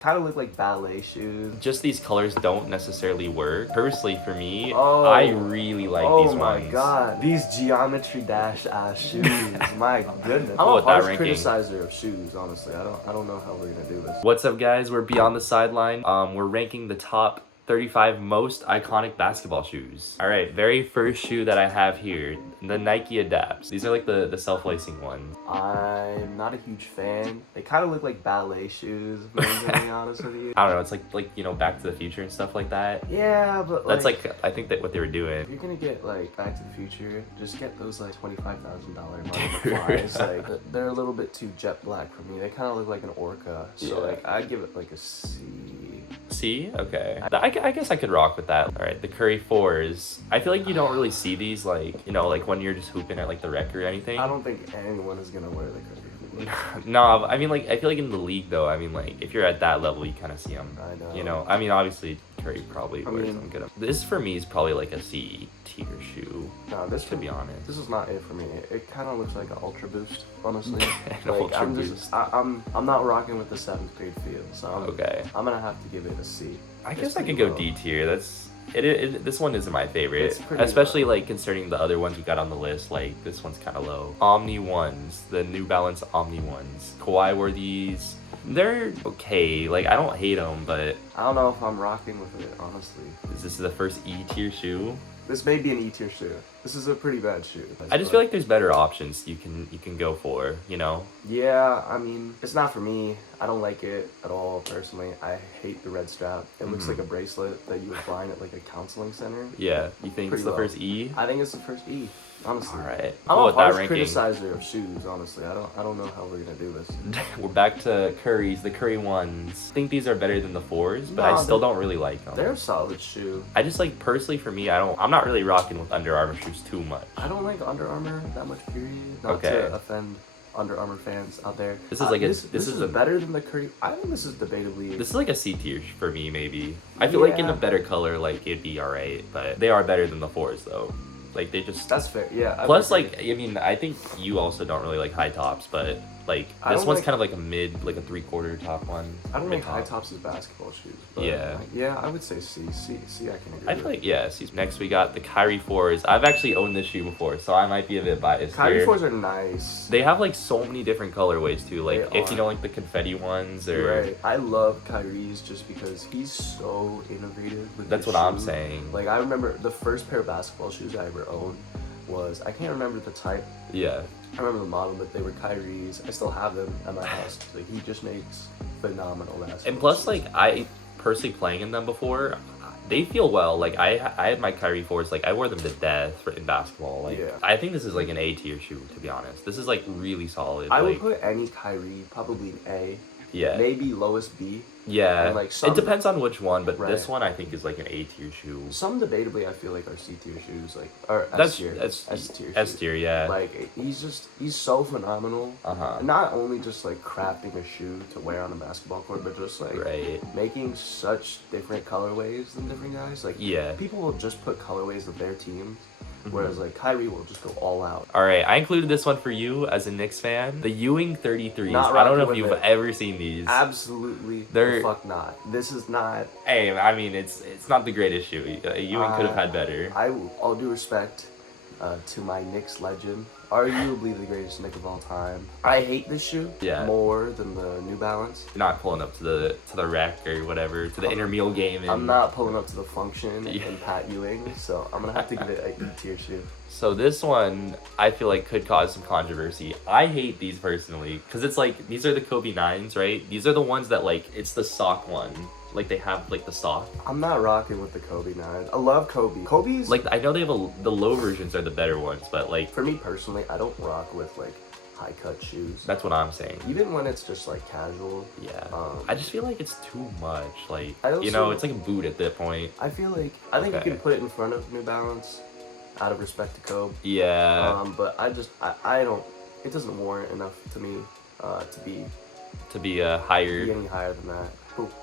Kind of look like ballet shoes. Just these colors don't necessarily work. Personally, for me, Oh. I really like these ones. Oh my god. These Geometry Dash ass shoes. My goodness. I'll go with that ranking. Criticizer of shoes, honestly. I don't know how we're gonna do this. What's up, guys? We're Beyond the Sideline. We're ranking the top 35 most iconic basketball shoes. All right, very first shoe that I have here, the Nike Adapts. These are like the self-lacing ones. I'm not a huge fan. They kind of look like ballet shoes, if I'm being honest with you. I don't know, it's like you know, Back to the Future and stuff like that. Yeah, but That's like I think that what they were doing. If you're gonna get like Back to the Future, just get those like $25,000 flies. Like they're a little bit too jet black for me. They kind of look like an orca. So like I'd give it like a C. C? Okay. I guess I could rock with that. All right, the Curry 4s. I feel like you don't really see these like, you know, like when you're just hooping at like the rec or anything. I don't think anyone is gonna wear the Curry 4s. No, I mean like I feel like in the league though, I mean like if you're at that level, you kind of see them. I know. You know, I mean obviously Curry probably wears them good. This for me is probably like a C tier shoe. No, this to be honest. This is not it for me. It kind of looks like an Ultra Boost, honestly. Ultra Boost. I'm not rocking with the 7th grade feel, so I'm gonna have to give it a C. I guess I could go D tier. That's it. This one isn't my favorite, pretty especially low. like concerning the other ones we got on the list. Like this one's kind of low. Omni ones, the New Balance Omni ones. Kawhi wore these. They're okay. Like I don't hate them, but I don't know if I'm rocking with it, honestly. is this the first E tier shoe? This may be an E tier shoe. This is a pretty bad shoe. I just feel like there's better options you can go for, you know? Yeah, I mean, it's not for me. I don't like it at all, personally. I hate the red strap. It looks like a bracelet that you would find at like a counseling center. Yeah, you think it's the first E? I think it's the first E, honestly. All right. I'm Go a with that harsh ranking. criticizer of shoes, honestly. I don't know how we're gonna do this. We're back to Curry's, the Curry ones. I think these are better than the 4s, but I still don't really like them. They're a solid shoe. I just like, personally for me, I'm not really rocking with Under Armour shoes too much. I don't like Under Armour that much, period. Not to offend Under Armour fans out there. This is like this is better than the Curry. I think this is debatably. This is like a C tier for me, maybe. I feel like in a better color, like it'd be alright, but they are better than the 4s though. Like they just. That's fair. Yeah. Plus, like I mean, I think you also don't really like high tops, but like this one's kind of like a mid, like a 3/4 top one. I don't like high tops as basketball shoes. But yeah, I would say C. I can agree. I feel like C's. Next we got the Kyrie 4s. I've actually owned this shoe before, so I might be a bit biased. Kyrie 4s are nice. They have like so many different colorways too. Like if you don't like the confetti ones or. Right. I love Kyrie's just because he's so innovative with That's what I'm saying. Like I remember the first pair of basketball shoes I ever owned was, I can't remember the type. Yeah. I remember the model, but they were Kyrie's. I still have them at my house. Like he just makes phenomenal basketball. And plus, shoes. like I personally playing in them before, they feel well. Like I had my Kyrie 4s. Like I wore them to death in basketball. Like I think this is like an A tier shoe, to be honest. This is like really solid. I would put any Kyrie probably an A. Yeah. Maybe lowest B. Yeah. And like it depends on which one, but this one I think is like an A tier shoe. Some debatably I feel like are C tier shoes, like or S tier. S tier, yeah. Like he's so phenomenal. Not only just like crafting a shoe to wear on a basketball court, but just like making such different colorways than different guys. Like people will just put colorways of their team. Whereas like Kyrie will just go all out. All right, I included this one for you as a Knicks fan. The Ewing 33s. I don't know if you've ever seen these. Absolutely. The fuck not. This is not. Hey, I mean it's not the greatest shoe. Ewing could have had better. All due respect to my Knicks legend, arguably the greatest Knick of all time. I hate this shoe more than the New Balance. You're not pulling up to the rec or whatever, to the intramural game. I'm not pulling up to the function in Pat Ewing, so I'm gonna have to give it an E tier shoe. So this one, I feel like could cause some controversy. I hate these personally, because it's like, these are the Kobe 9s, right? These are the ones that like, it's the sock one. Like they have like the sock. I'm not rocking with the Kobe 9s. I love Kobe. Kobe's like, I know they have the low versions are the better ones, but like for me personally, I don't rock with like high cut shoes. That's what I'm saying. Even when it's just like casual. Yeah. I just feel like it's too much. Like also, you know, it's like a boot at that point. I feel like I think you can put it in front of New Balance, out of respect to Kobe. Yeah. But I don't. It doesn't warrant enough to me to be higher. Be any higher than that.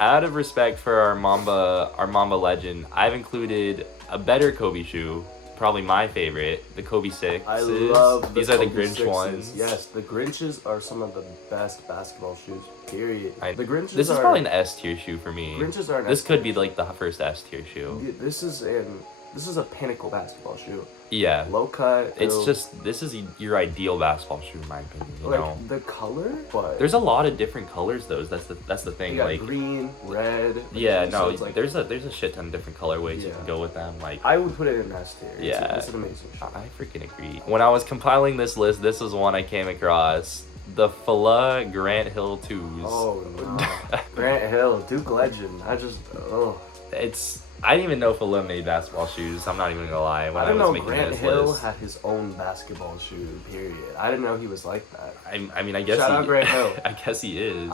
Out of respect for our Mamba legend, I've included a better Kobe shoe probably my favorite, the Kobe 6s. I love these Kobe are the Grinch 6s. ones. Yes, the Grinches are some of the best basketball shoes. Period. The Grinches. This is probably an S tier shoe for me. Grinches are. This could be like the first S tier shoe. This is a pinnacle basketball shoe. Yeah. Low cut. This is your ideal basketball shoe in my opinion. You know. The color, but there's a lot of different colors though. That's the thing. You got like green, red. Yeah, no. So there's a shit ton of different colorways you can go with them. Like I would put it in S tier. Yeah. It's an amazing shoe. I freaking agree. When I was compiling this list, this was one I came across. The Fila Grant Hill 2s. Oh no. Grant Hill, Duke legend. I didn't even know Fila made basketball shoes. I'm not even gonna lie. When I didn't was know making Grant this Hill list. had his own basketball shoe. Period. I didn't know he was like that. I mean, I guess Shout out Grant Hill. I guess he is.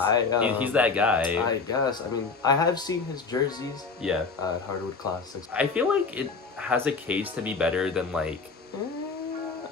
He's that guy. I guess. I mean, I have seen his jerseys. Yeah. At Hardwood Classics. I feel like it has a case to be better than like.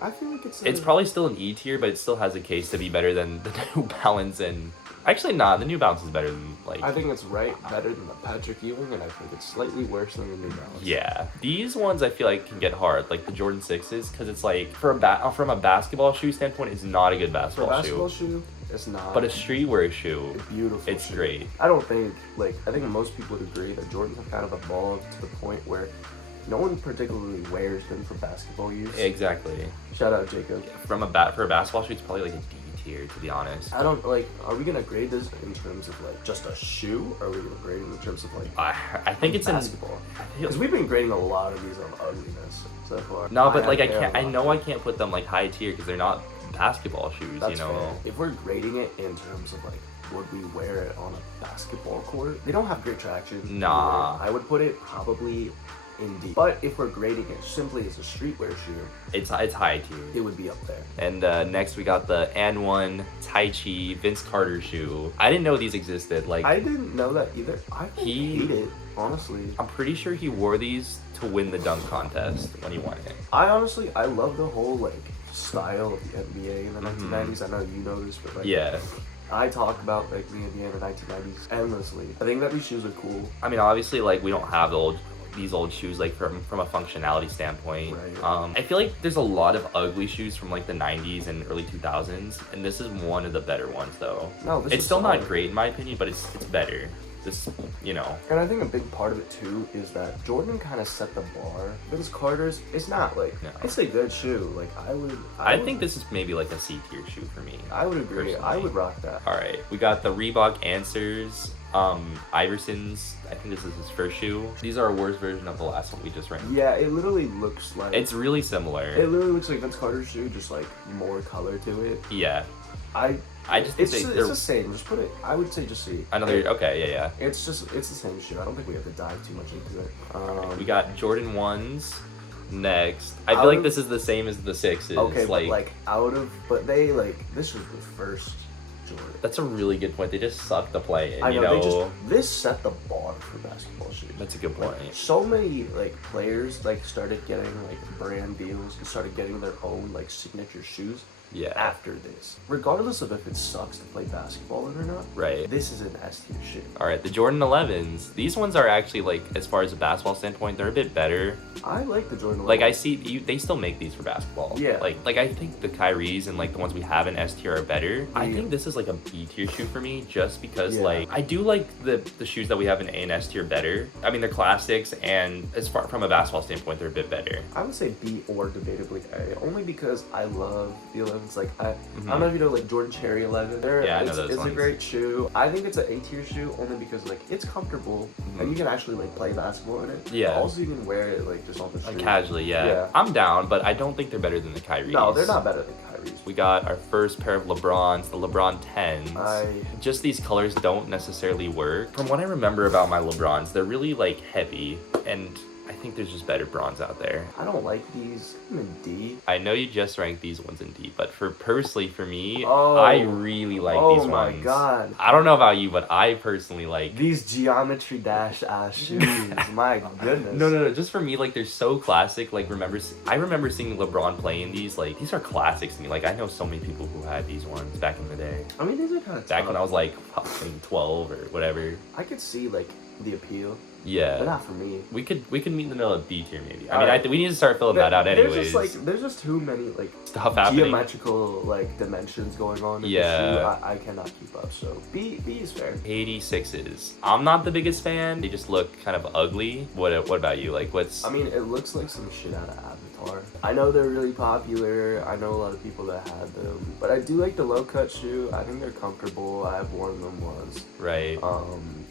I feel like it's probably still an E tier, but it still has a case to be better than the New Balance and. Actually, nah. The New Balance is better than like. I think it's better than the Patrick Ewing, and I think it's slightly worse than the New Balance. Yeah, these ones I feel like can get hard, like the Jordan 6s, because it's like from a basketball shoe standpoint, it's not a good basketball shoe. It's not. But a streetwear shoe, it's beautiful. It's great. I think most people would agree that Jordans have kind of evolved to the point where no one particularly wears them for basketball use. Exactly. Shout out Jacob. For a basketball shoe, it's probably like a D tier, to be honest. I don't are we gonna grade this in terms of like just a shoe, or are we gonna grade it in terms of like I think it's basketball? Because we've been grading a lot of these on ugliness so far. No, but like I can't put them like high tier because they're not basketball shoes. That's you know. fair. If we're grading it in terms of like would we wear it on a basketball court, they don't have great traction. Nah. I would put it probably in D. But if we're grading it simply as a streetwear shoe, it's high tier. It would be up there. And next we got the N1 Tai Chi Vince Carter shoe. I didn't know these existed. Like I didn't know that either. I hate it, honestly. I'm pretty sure he wore these to win the dunk contest when he won it. I love the whole like style of the NBA in the 1990s. I know you know this, but like yeah. I talk about like the NBA in the 1990s endlessly. I think that these shoes are cool. I mean, obviously, like we don't have these old shoes like from a functionality standpoint. Right. I feel like there's a lot of ugly shoes from like the 90s and early 2000s, and this is one of the better ones though. No, it's still not great in my opinion, but it's better. This, you know. And I think a big part of it too is that Jordan kind of set the bar. Vince Carter's, it's not like it's a good shoe. Like I think this is maybe like a C tier shoe for me. I would agree. Personally. I would rock that. All right, we got the Reebok Answers. Iverson's, I think this is his first shoe. These are a worse version of the last one we just ranked. Yeah, it literally looks like it's really similar. It literally looks like Vince Carter's shoe, just like more color to it. Yeah. I just think it's the same. Just put it. I would say just see. Okay, yeah. It's the same shoe. I don't think we have to dive too much into it. We got Jordan 1s next. I feel like this is the same as the 6s. Okay, but they this was the first Jordan. That's a really good point. They just suck to play in. I know. This set the bar for basketball shoes. That's a good point. Like, so many players started getting brand deals and started getting their own signature shoes. Yeah. After this, regardless of if it sucks to play basketball in or not, right? This is an S tier shit. All right, the Jordan 11s. These ones are actually as far as a basketball standpoint, they're a bit better. I like the Jordan 11s. Like I see they still make these for basketball. Yeah. Like I think the Kyries and the ones we have in S tier are better. Yeah. I think this is a B tier shoe for me, just because I do like the shoes that we have in A and S tier better. I mean they're classics, and as far from a basketball standpoint, they're a bit better. I would say B or debatably A, only because I love the 11s. I don't know if you know Jordan Cherry 11. I know those it's ones. a great shoe. I think it's an A tier shoe only because it's comfortable and you can actually play basketball in it. Yeah. Also you can wear it just on the street. Casually, yeah. I'm down, but I don't think they're better than the Kyries. No, they're not better than Kyries. We got our first pair of LeBrons, the LeBron 10s. Just these colors don't necessarily work. From what I remember about my LeBrons, they're really heavy, and I think there's just better bronze out there. I don't like these. I'm in D. I know you just ranked these ones in D, but personally for me, I really like these ones. Oh my god. I don't know about you, but I personally like these Geometry Dash ass shoes. My goodness. No. Just for me, they're so classic. I remember seeing LeBron playing these. These are classics to me. I know so many people who had these ones back in the day. I mean, these are kind of back when I was 12 or whatever. I could see the appeal. Yeah. But not for me. We could meet in the middle of B tier maybe. I mean, we need to start filling that out anyways. There's just too many like stuff happening. Geometrical like dimensions going on in the shoe. I cannot keep up. So B is fair. 86s. I'm not the biggest fan. They just look kind of ugly. What about you? Like what's? I mean, it looks like some shit out of Avatar. I know they're really popular. I know a lot of people that had them, but I do like the low cut shoe. I think they're comfortable. I've worn them once. Right.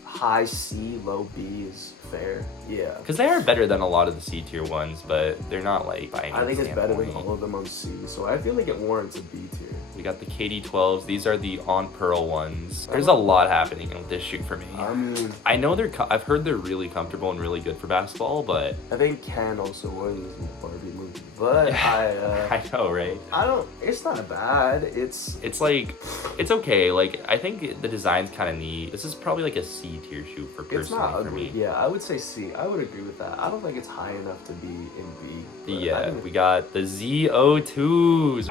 High C, low B is fair. Yeah. Because they are better than a lot of the C tier ones, but they're not like by any I think it's better than standpoint. all of them on C, so I feel like it warrants a B tier. We got the KD12s. These are the on pearl ones. There's a lot happening with this shoe for me. I mean, I know I've heard they're really comfortable and really good for basketball, but I think Ken also wore these in the Barbie movie. But I know, right? It's not bad. It's like, it's okay. Like, I think the design's kind of neat. This is probably like a C tier shoe for it's not personally for ugly. me. Yeah, I would say C. I would agree with that. I don't think it's high enough to be in B. Yeah, we got the ZO2s.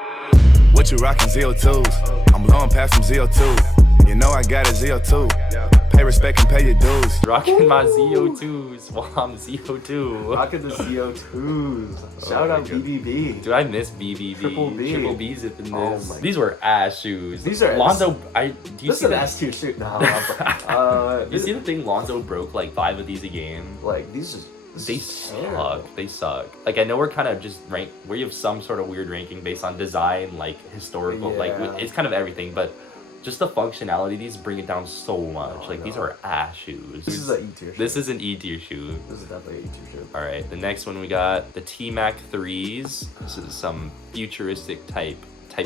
What you rockin' ZO2s? I'm blowing past some ZO2. You know I got a ZO2. Pay respect and pay your dues. Rocking my ZO2s while I'm ZO2. Rocking the ZO2s. Shout out BBB. Dude, I miss BBB. Triple B. Triple B's up in Oh this. my These were ass shoes. These are Lonzo. this see is an that? S tier shoot. No, You see the thing? Lonzo broke like 5 of these a game. like these is They suck. They suck. Like, I know we're kind of just we have some sort of weird ranking based on design, like historical, Yeah. like it's kind of everything, but just the functionality, these bring it down so much. Like, these are ass shoes. This is an E tier shoe. This is an E tier shoe. This is definitely an E tier shoe. All right, the next one we got the T-Mac 3s. This is some futuristic type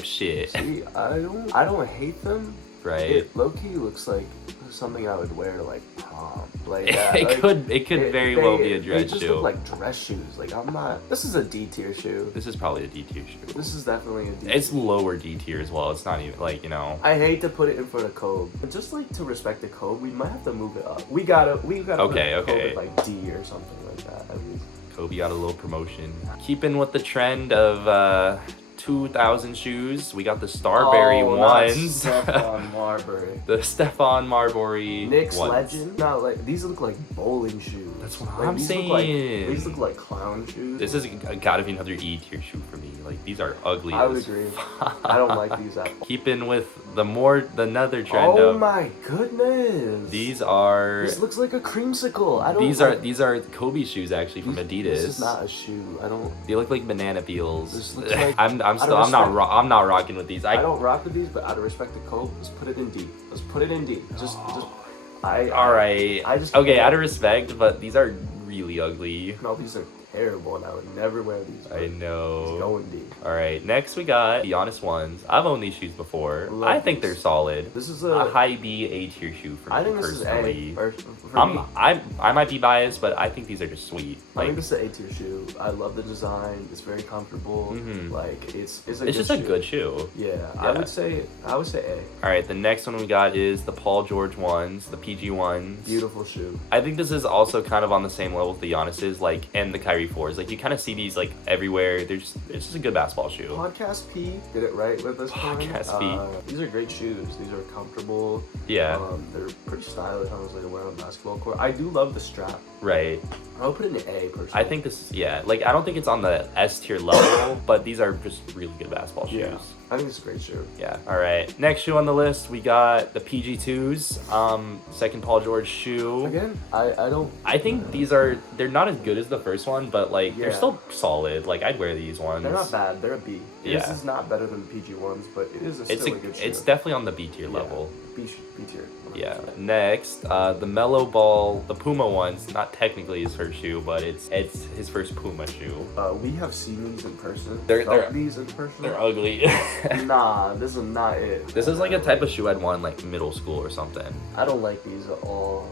shit, See, I don't hate them. right? It low-key looks like something I would wear to like prom. Like it could very well be a dress They just shoe. look like dress shoes. Like I'm not. This is a D tier shoe. This is probably a D tier shoe. This is definitely a D. It's lower D tier as well. It's not even like, you know. I hate to put it in front of Kobe, but just like to respect the Kobe, we might have to move it up. We gotta Okay, put Kobe okay. at like D or something like that at least. Kobe got a little promotion. Keeping with the trend of 2000 shoes, we got the Starberry ones. Stephon Marbury. The Stephon Marbury Knicks ones. legend. No, like these look like bowling shoes. That's what Like, I'm these saying. These look like clown shoes. This is gotta be another E tier shoe for me. Like, these are ugly. I would as agree. fuck. I don't like these at all. Keeping with another trend Oh of my goodness. these are This looks like a creamsicle. I don't. these are Kobe shoes actually from Adidas. This is not a shoe. I don't. They look like banana peels. This looks like- I'm out of I'm not rocking with these. I don't rock with these, but out of respect to Kobe, let's put it in D. Let's put it in D. Just. All right. I just okay, can't. out of respect, but these are really ugly. No, these are terrible, and I would never wear these. I know. Go in D. All right, next we got the Honest Ones. I've owned these shoes before. Love I think these. they're solid. This is A high B, A tier shoe for I me think this personally. is A. For me. I might be biased, but I think these are just sweet. I Like, think this is an A tier shoe. I love the design. It's very comfortable. Mhm. Like it's a. it's good just shoe. a good shoe. Yeah, Yeah. I would say A. All right, the next one we got is the Paul George ones, the PG ones. Beautiful shoe. I think this is also kind of on the same level with the Giannis's, like, and the Kyrie 4s. Like, you kind of see these like everywhere. It's just a good basketball shoe. Podcast P did it right with this one. Podcast P. These are great shoes. These are comfortable. Yeah, They're pretty stylish. Honestly, to wear on a basketball court. I do love the strap. right. I'll put it in an A personally. I think this, yeah, like, I don't think it's on the S tier level, but these are just really good basketball shoes. Yeah, I think it's a great shoe. Yeah. All right. Next shoe on the list, we got the PG2s. Second Paul George shoe. Again, I don't. I think they're not as good as the first one, but like they're Yeah. still solid. Like, I'd wear these ones. They're not bad. They're a B. Yeah. This is not better than the PG ones, but it is still a good shoe. It's definitely on the B tier Yeah. level. B tier. Yeah. Next, the Mellow Ball, the Puma ones. Not technically his first shoe, but it's his first Puma shoe. We have seen these in person. They're- Felt these in person. They're ugly. Nah, this is not it. This is like a type of shoe I'd want in like middle school or something. I don't like these at all.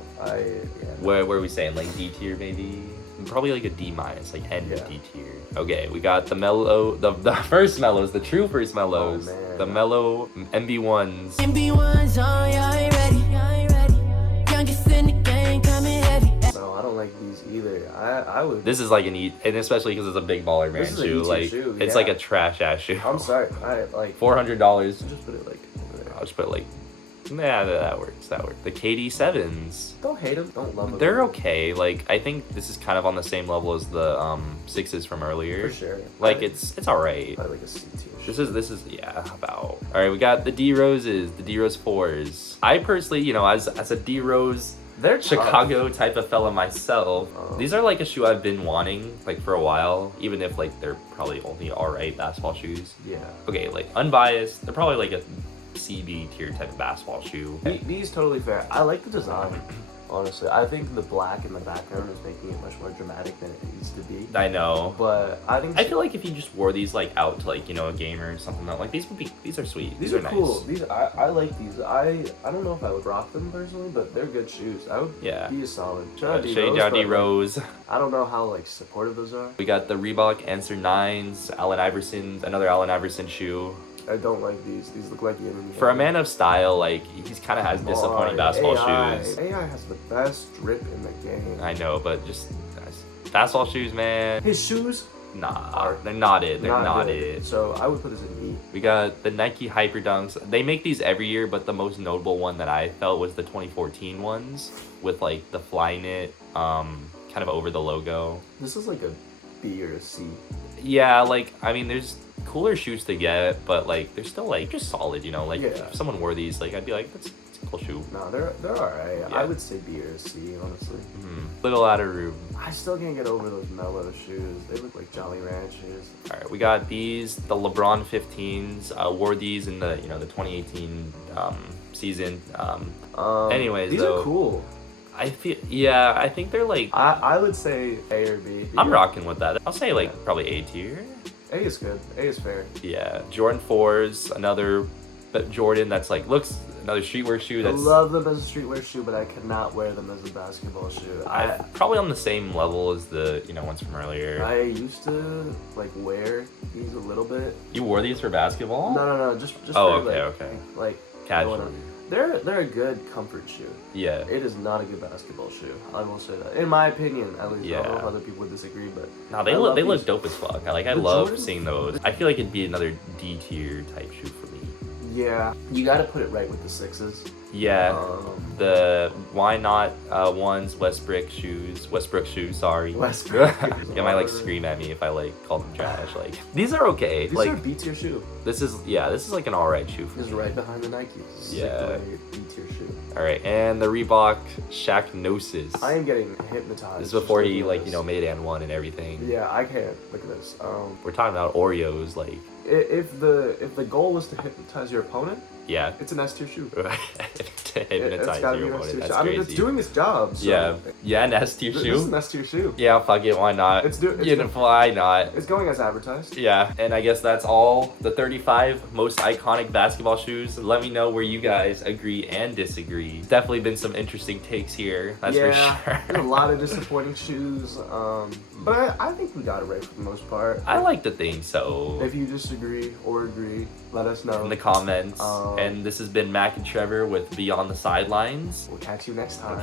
Where are we saying, like D tier maybe? Probably like a D minus, like end of Yeah. D tier. Okay, we got the Mellow, the first Mellows, the true first Mellows, man. the Mellow MB1s. MB1's on, y'all ain't ready. Youngest in the game, coming heavy. No, I don't like these either. I would. This is like an E, and especially because it's a big baller man This is a shoe. E-tier Like, shoe, it's yeah. like a trash ass shoe. I'm sorry. I like. $400. Just put it like over there. I'll just put it like Nah, that works. The KD7s. Don't hate them. Don't love them. They're okay. Like, I think this is kind of on the same level as the 6s from earlier. For sure. Like, it's alright. Probably like a C tier. This is yeah, about. Alright, we got the D Roses, the D Rose 4s. I personally, you know, as a D Rose, They're Chicago type of fella myself, these are like a shoe I've been wanting like for a while, even if like they're probably only alright basketball shoes. Yeah. Okay, like unbiased, they're probably like a CB tier type of basketball shoe. These totally fair. I like the design. Honestly, I think the black in the background is making it much more dramatic than it needs to be. I know, but I feel like if you just wore these like out to like, you know, a game or something, like these are sweet. These are nice. cool. I like these. I don't know if I would rock them personally, but they're good shoes. I would be a solid. Shade down D Rose. I don't know how like supportive those are. We got the Reebok Answer 9s, Allen Iverson, another Allen Iverson shoe. I don't like these. These look like yin and yang. For a man of style, like, he's kind of has disappointing basketball shoes. AI has the best drip in the game. I know, but just basketball shoes, man. His shoes? Nah, they're not it. They're not it. So I would put this in B. We got the Nike Hyper Dunks. They make these every year, but the most notable one that I felt was the 2014 ones with like the Flyknit, kind of over the logo. This is like a B or a C. Yeah, like, I mean, there's cooler shoes to get, but like they're still like just solid, you know. Like if someone wore these, like I'd be like, that's a cool shoe. No, they're alright. Yeah. I would say B or C, honestly. Little out of room. I still can't get over those Mellow shoes. They look like Jolly Ranchers. All right, we got these, the LeBron 15s. Wore these in the, you know, the 2018 season. Anyways, these are cool. I think they're like. I would say A or B. I'm rocking with that. I'll say like probably A tier. A is good. A is fair. Yeah, Jordan 4s, another Jordan that's like looks another streetwear shoe. That's I love them as a streetwear shoe, but I cannot wear them as a basketball shoe. I probably on the same level as the, you know, ones from earlier. I used to like wear these a little bit. You wore these for basketball? No, just oh, for, okay. Like casual. They're a good comfort shoe. Yeah. It is not a good basketball shoe. I will say that. In my opinion, at least. Yeah. I don't know if other people would disagree, but no, they look dope as fuck. I love seeing those. I feel like it'd be another D tier type shoe for me. Yeah. You gotta put it right with the 6s. Yeah. The why not ones Westbrook shoes, sorry. Westbrook. You might like scream at me if I like call them trash. Like these are okay. These like are a B tier shoe. This is like an alright shoe for This is me. right behind the Nikes. Yeah. B tier shoe. Alright, and the Reebok Shaq Gnosis. I am getting hypnotized. This is before he like, you know, made and won and everything. Yeah, I can't. Look at this. We're talking about Oreos, like if the goal was to hypnotize your opponent, yeah, it's an S tier shoe. To hypnotize your opponent. That's I mean, crazy. it's doing its job. So yeah, an S tier This shoe. is an S tier shoe. Yeah, fuck it, why not? Why not? It's going as advertised. Yeah, and I guess that's all the 35 most iconic basketball shoes. Let me know where you guys agree and disagree. Definitely been some interesting takes here. That's for sure. There's a lot of disappointing shoes. But I think we got it right for the most part. I like to think so. If you disagree or agree, let us know in the comments. And this has been Mac and Trevor with Beyond the Sidelines. We'll catch you next time.